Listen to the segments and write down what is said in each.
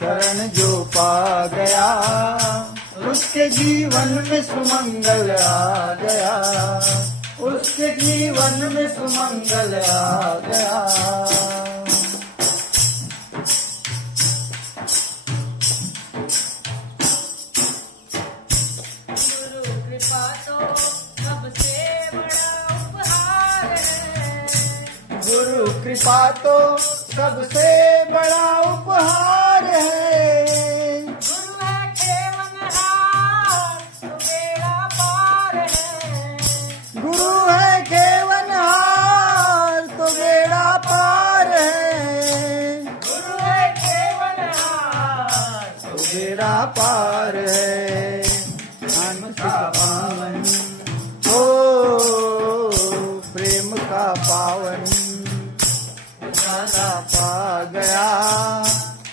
शरण जो पा गया उसके जीवन में सुमंगल आ गया, उसके जीवन में सुमंगल आ गया। गुरु कृपा तो सबसे बड़ा उपहार है। गुरु है केवनहार तो बेड़ा पार है। गुरु है केवनहार तो बेड़ा पार है। ज्ञान का पावन हो प्रेम का पावन ज्यादा पा गया,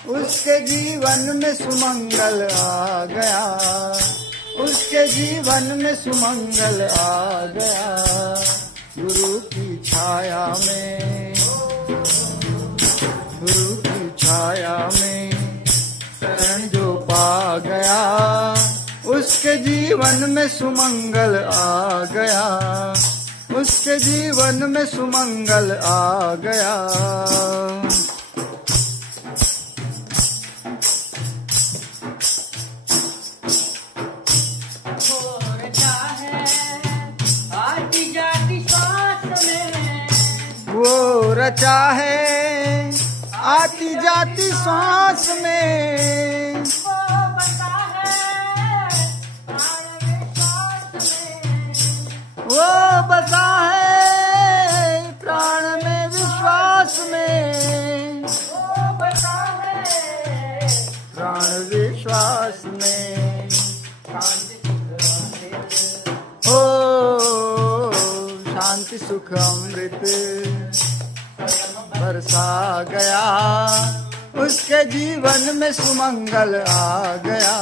उसके जीवन में सुमंगल आ गया, उसके जीवन में सुमंगल आ गया। गुरु की छाया में, गुरु की छाया में शरण जो पा गया, उसके जीवन में सुमंगल आ गया, उसके जीवन में सुमंगल आ गया। वो रचा है आती जाती सांस में, वो बसा है प्राण में विश्वास में, वो बसा है प्राण विश्वास में। ओ शांति सुख अमृत बरसा गया, उसके जीवन में सुमंगल आ गया।